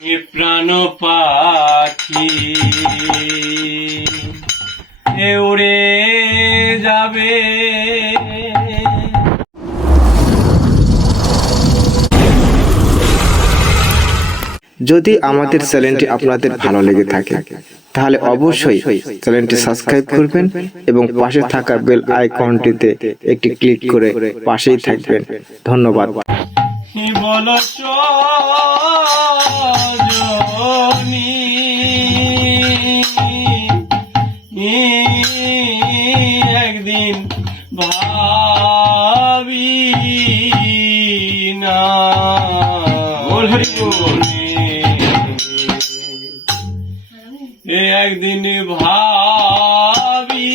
প্রাণ পাখি উড়ে যাবে। যদি আমাদের চ্যানেলটি আপনাদের ভালো লেগে থাকে তাহলে অবশ্যই চ্যানেলটি সাবস্ক্রাইব করবেন এবং পাশে থাকা বেল আইকনটিতে একটি ক্লিক করে পাশেই থাকবেন। ধন্যবাদ। বলো সজনী একদিন ভাবি না একদিন ভাবি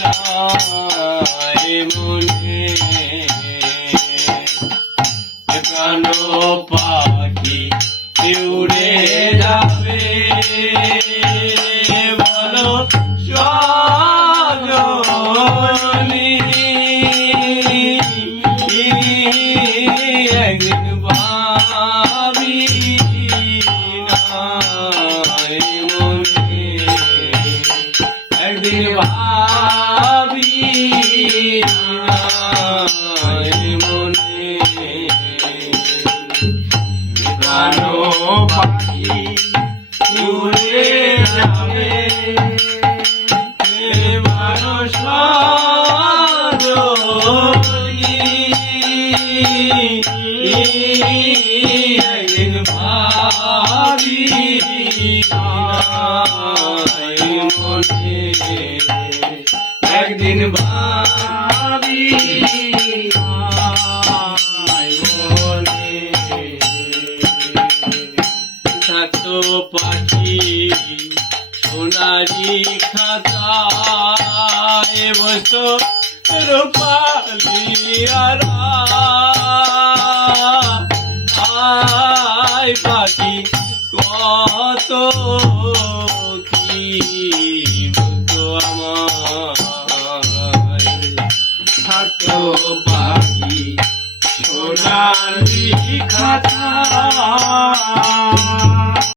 না মনে প্রাণ পাখি উড়ে যাবে। বলো সজনী একদিন ভাবি না মনে একদিন ভাবি না মনে প্রাণ পাখি উড়ে যাবে। মানুষ একদিন ভাবি মনে একদিন ভাবি মনে থাকতো পাখি সোনারি খাতায় বসতো রূপালি আয় পাখি কত কি বলতো আমায় থাকতো পাখি সোনারি খাতা